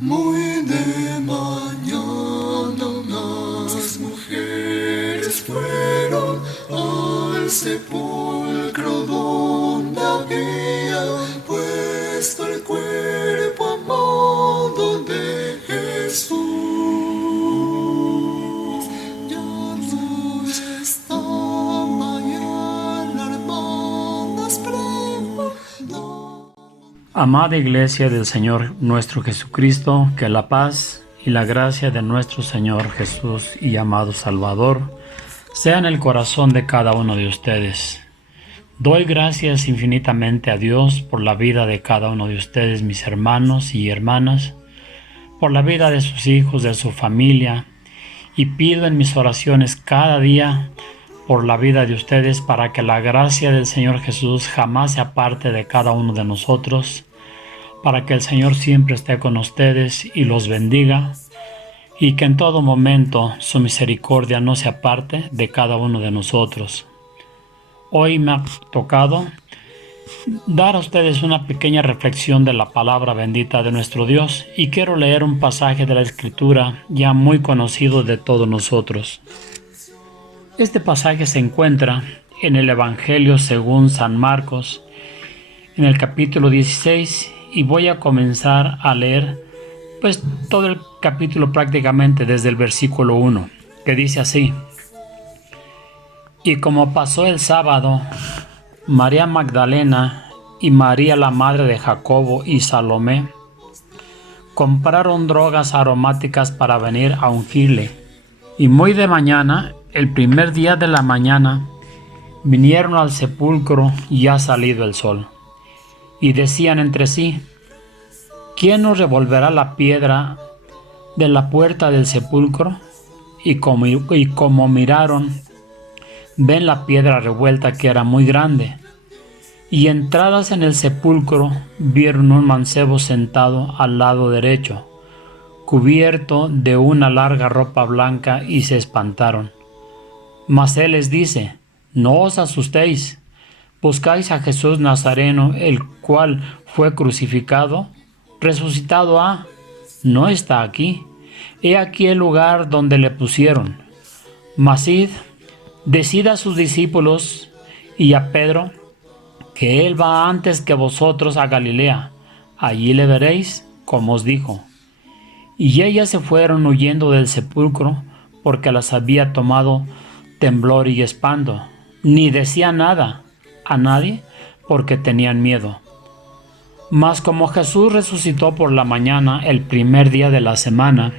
Muy de mañana unas mujeres fueron al sepulcro donde había puesto el cuerpo amado de Jesús. Ya no estaba ya la hermana preguntó. Amada Iglesia del Señor nuestro Jesucristo, que la paz y la gracia de nuestro Señor Jesús y amado Salvador sea en el corazón de cada uno de ustedes. Doy gracias infinitamente a Dios por la vida de cada uno de ustedes, mis hermanos y hermanas, por la vida de sus hijos, de su familia, y pido en mis oraciones cada día por la vida de ustedes para que la gracia del Señor Jesús jamás se aparte de cada uno de nosotros, para que el Señor siempre esté con ustedes y los bendiga, y que en todo momento su misericordia no se aparte de cada uno de nosotros. Hoy me ha tocado dar a ustedes una pequeña reflexión de la palabra bendita de nuestro Dios, y quiero leer un pasaje de la Escritura ya muy conocido de todos nosotros. Este pasaje se encuentra en el Evangelio según San Marcos, en el capítulo 16, y voy a comenzar a leer pues todo el capítulo prácticamente desde el versículo 1, que dice así: Y como pasó el sábado, María Magdalena y María la madre de Jacobo y Salomé compraron drogas aromáticas para venir a ungirle. Y muy de mañana, el primer día de la mañana, vinieron al sepulcro ya salido el sol. Y decían entre sí: ¿Quién nos revolverá la piedra de la puerta del sepulcro? Y como miraron, ven la piedra revuelta, que era muy grande. Y entradas en el sepulcro, vieron un mancebo sentado al lado derecho, cubierto de una larga ropa blanca, y se espantaron. Mas él les dice: No os asustéis, buscáis a Jesús Nazareno, el cual fue crucificado. Resucitado ha, no está aquí. He aquí el lugar donde le pusieron. Mas id, decid a sus discípulos y a Pedro que él va antes que vosotros a Galilea. Allí le veréis, como os dijo. Y ellas se fueron huyendo del sepulcro, porque las había tomado temblor y espanto. Ni decían nada a nadie, porque tenían miedo. Mas como Jesús resucitó por la mañana, el primer día de la semana,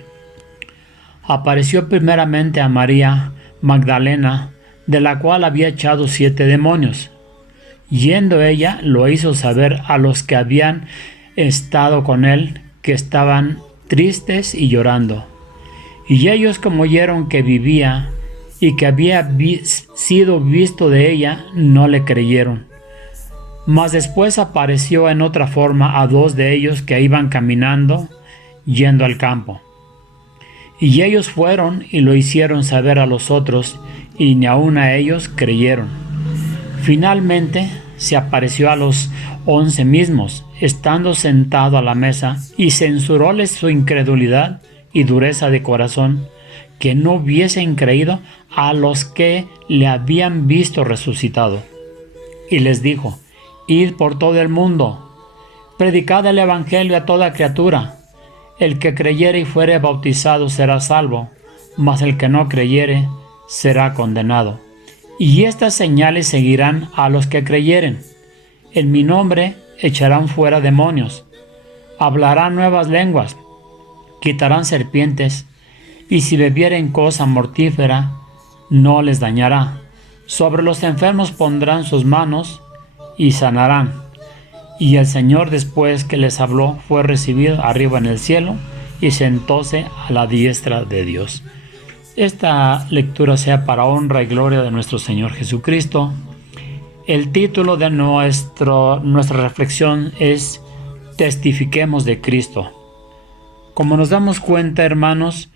apareció primeramente a María Magdalena, de la cual había echado 7 demonios. Yendo ella, lo hizo saber a los que habían estado con él, que estaban tristes y llorando. Y ellos, como oyeron que vivía y que había sido visto de ella, no le creyeron. Mas después apareció en otra forma a 2 de ellos que iban caminando, yendo al campo. Y ellos fueron y lo hicieron saber a los otros, y ni aun a ellos creyeron. Finalmente se apareció a los 11 mismos, estando sentado a la mesa, y censuróles su incredulidad y dureza de corazón, que no hubiesen creído a los que le habían visto resucitado. Y les dijo: Id por todo el mundo, predicad el evangelio a toda criatura. El que creyere y fuere bautizado será salvo, mas el que no creyere será condenado. Y estas señales seguirán a los que creyeren: en mi nombre echarán fuera demonios, hablarán nuevas lenguas, quitarán serpientes, y si bebieren cosa mortífera, no les dañará. Sobre los enfermos pondrán sus manos y sanarán. Y el Señor, después que les habló, fue recibido arriba en el cielo y sentóse a la diestra de Dios. Esta lectura sea para honra y gloria de nuestro Señor Jesucristo. El título de nuestra reflexión es Testifiquemos de Cristo. Como nos damos cuenta, hermanos,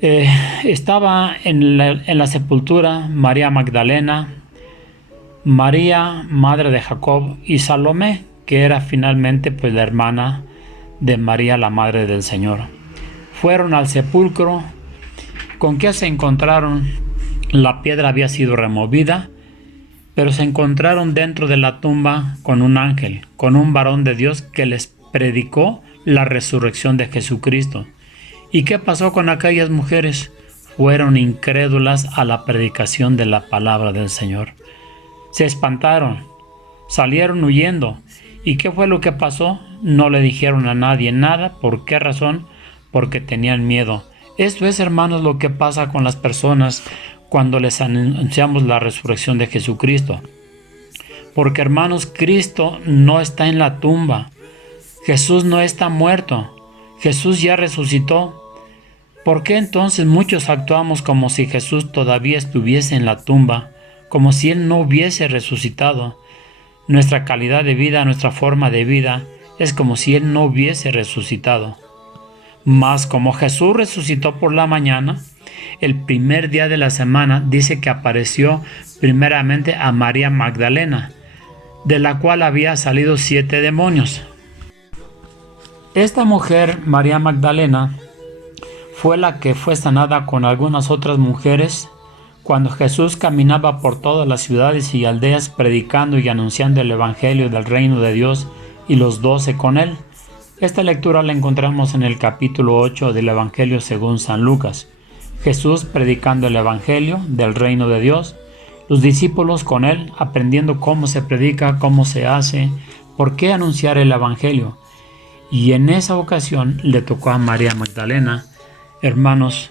estaba en la sepultura María Magdalena, María, madre de Jacob, y Salomé, que era finalmente pues la hermana de María, la Madre del Señor. Fueron al sepulcro. ¿Con qué se encontraron? La piedra había sido removida, pero se encontraron dentro de la tumba con un ángel, con un varón de Dios que les predicó la resurrección de Jesucristo. ¿Y qué pasó con aquellas mujeres? Fueron incrédulas a la predicación de la palabra del Señor. Se espantaron, salieron huyendo. ¿Y qué fue lo que pasó? No le dijeron a nadie nada. ¿Por qué razón? Porque tenían miedo. Esto es, hermanos, lo que pasa con las personas cuando les anunciamos la resurrección de Jesucristo. Porque, hermanos, Cristo no está en la tumba. Jesús no está muerto. Jesús ya resucitó. ¿Por qué entonces muchos actuamos como si Jesús todavía estuviese en la tumba, como si Él no hubiese resucitado? Nuestra calidad de vida, nuestra forma de vida, es como si Él no hubiese resucitado. Mas como Jesús resucitó por la mañana, el primer día de la semana dice que apareció primeramente a María Magdalena, de la cual había salido 7 demonios. Esta mujer, María Magdalena, fue la que fue sanada con algunas otras mujeres cuando Jesús caminaba por todas las ciudades y aldeas predicando y anunciando el Evangelio del Reino de Dios, y los 12 con él. Esta lectura la encontramos en el capítulo 8 del Evangelio según San Lucas. Jesús predicando el Evangelio del Reino de Dios, los discípulos con él aprendiendo cómo se predica, cómo se hace, por qué anunciar el Evangelio. Y en esa ocasión le tocó a María Magdalena, hermanos,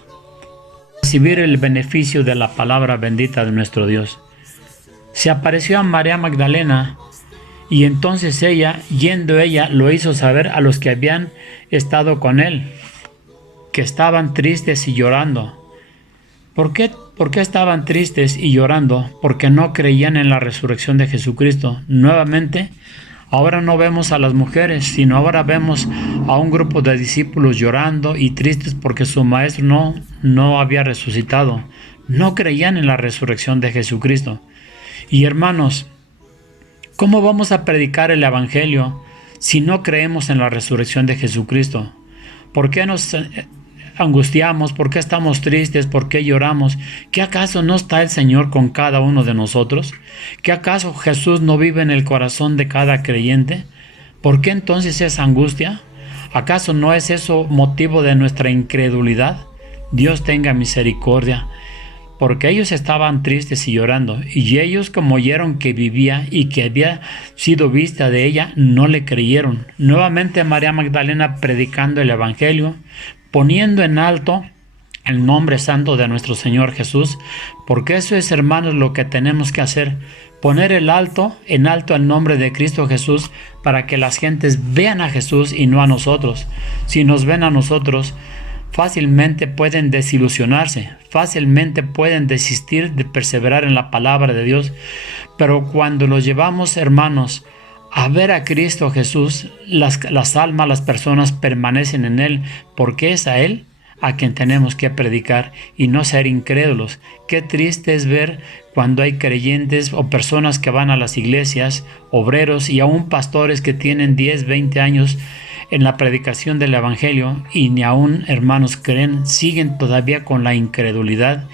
recibir el beneficio de la palabra bendita de nuestro Dios. Se apareció a María Magdalena y entonces ella, yendo ella, lo hizo saber a los que habían estado con él, que estaban tristes y llorando. ¿Por qué estaban tristes y llorando? Porque no creían en la resurrección de Jesucristo. Nuevamente, ahora no vemos a las mujeres, sino ahora vemos a un grupo de discípulos llorando y tristes porque su maestro no había resucitado. No creían en la resurrección de Jesucristo. Y hermanos, ¿cómo vamos a predicar el Evangelio si no creemos en la resurrección de Jesucristo? ¿Por qué nos angustiamos? ¿Por qué estamos tristes? ¿Por qué lloramos? ¿Qué acaso no está el Señor con cada uno de nosotros? ¿Qué acaso Jesús no vive en el corazón de cada creyente? ¿Por qué entonces esa angustia? ¿Acaso no es eso motivo de nuestra incredulidad? Dios tenga misericordia, porque ellos estaban tristes y llorando, y ellos, como oyeron que vivía y que había sido vista de ella, no le creyeron. Nuevamente María Magdalena predicando el Evangelio, poniendo en alto el nombre santo de nuestro Señor Jesús, porque eso es, hermanos, lo que tenemos que hacer, poner en alto el nombre de Cristo Jesús, para que las gentes vean a Jesús y no a nosotros. Si nos ven a nosotros, fácilmente pueden desilusionarse, fácilmente pueden desistir de perseverar en la palabra de Dios, pero cuando los llevamos, hermanos, a ver a Cristo Jesús, las almas, las personas permanecen en Él, porque es a Él a quien tenemos que predicar y no ser incrédulos. Qué triste es ver cuando hay creyentes o personas que van a las iglesias, obreros y aún pastores que tienen 10, 20 años en la predicación del Evangelio y ni aún, hermanos, creen, siguen todavía con la incredulidad,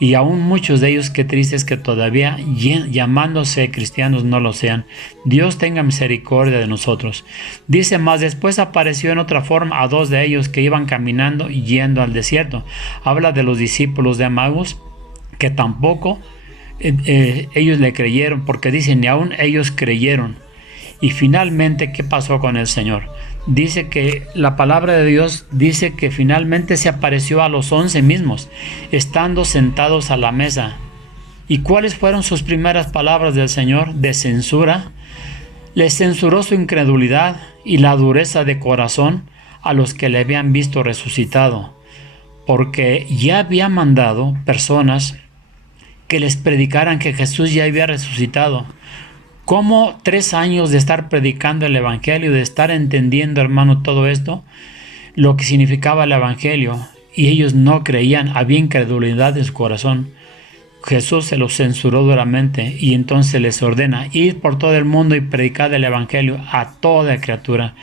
y aún muchos de ellos, qué tristes que todavía llamándose cristianos no lo sean. Dios tenga misericordia de nosotros. Dice más, después apareció en otra forma a 2 de ellos que iban caminando y yendo al desierto. Habla de los discípulos de Emaús, que tampoco ellos le creyeron, porque dicen, ni aún ellos creyeron. Y finalmente, ¿qué pasó con el Señor? Dice que la palabra de Dios dice que finalmente se apareció a los 11 mismos, estando sentados a la mesa. ¿Y cuáles fueron sus primeras palabras del Señor? De censura. Les censuró su incredulidad y la dureza de corazón a los que le habían visto resucitado, porque ya había mandado personas que les predicaran que Jesús ya había resucitado. ¿Cómo 3 años de estar predicando el Evangelio, de estar entendiendo, hermano, todo esto, lo que significaba el Evangelio, y ellos no creían, había incredulidad en su corazón? Jesús se los censuró duramente y entonces les ordena: id por todo el mundo y predicad el evangelio a toda criatura.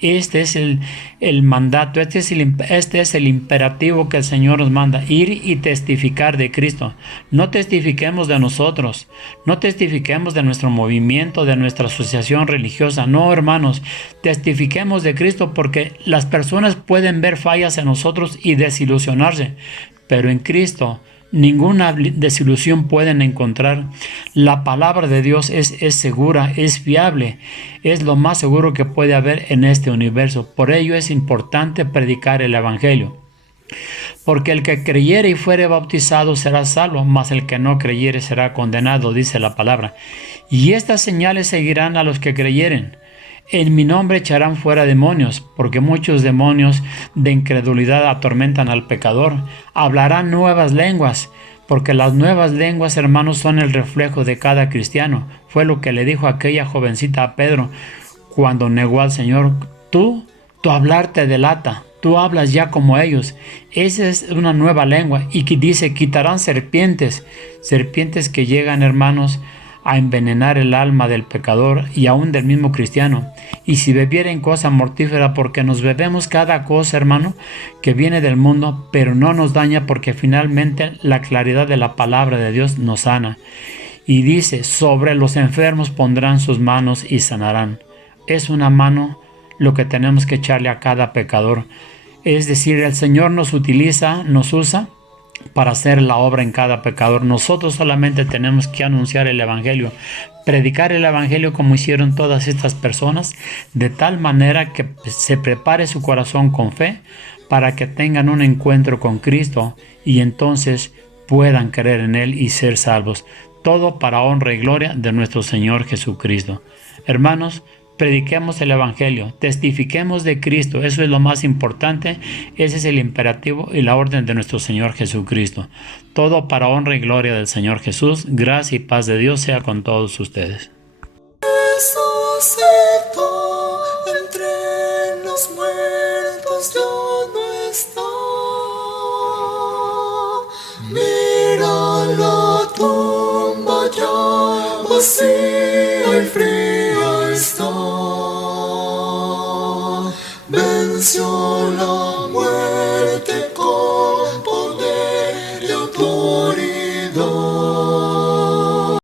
Este es el mandato, este es el imperativo que el Señor nos manda: ir y testificar de Cristo. No testifiquemos de nosotros, no testifiquemos de nuestro movimiento, de nuestra asociación religiosa. No, hermanos, testifiquemos de Cristo, porque las personas pueden ver fallas en nosotros y desilusionarse, pero en Cristo ninguna desilusión pueden encontrar. La palabra de Dios es segura, es fiable, es lo más seguro que puede haber en este universo. Por ello es importante predicar el evangelio. Porque el que creyere y fuere bautizado será salvo, mas el que no creyere será condenado, dice la palabra. Y estas señales seguirán a los que creyeren: en mi nombre echarán fuera demonios, porque muchos demonios de incredulidad atormentan al pecador. Hablarán nuevas lenguas, porque las nuevas lenguas, hermanos, son el reflejo de cada cristiano. Fue lo que le dijo aquella jovencita a Pedro cuando negó al Señor: tu hablar te delata, tú hablas ya como ellos. Esa es una nueva lengua. Y que dice: quitarán serpientes que llegan, hermanos, a envenenar el alma del pecador y aún del mismo cristiano. Y si bebieren cosa mortífera, porque nos bebemos cada cosa, hermano, que viene del mundo, pero no nos daña, porque finalmente la claridad de la palabra de Dios nos sana. Y dice: sobre los enfermos pondrán sus manos y sanarán. Es una mano lo que tenemos que echarle a cada pecador. Es decir, el Señor nos utiliza, nos usa para hacer la obra en cada pecador. Nosotros solamente tenemos que anunciar el evangelio, predicar el evangelio como hicieron todas estas personas, de tal manera que se prepare su corazón con fe para que tengan un encuentro con Cristo y entonces puedan creer en Él y ser salvos. Todo para honra y gloria de nuestro Señor Jesucristo. Hermanos, prediquemos el evangelio, testifiquemos de Cristo. Eso es lo más importante. Ese es el imperativo y la orden de nuestro Señor Jesucristo. Todo para honra y gloria del Señor Jesús. Gracia y paz de Dios sea con todos ustedes. Resucitó entre los muertos, ya no está. Mira la tumba ya vacía y fría está. Venció la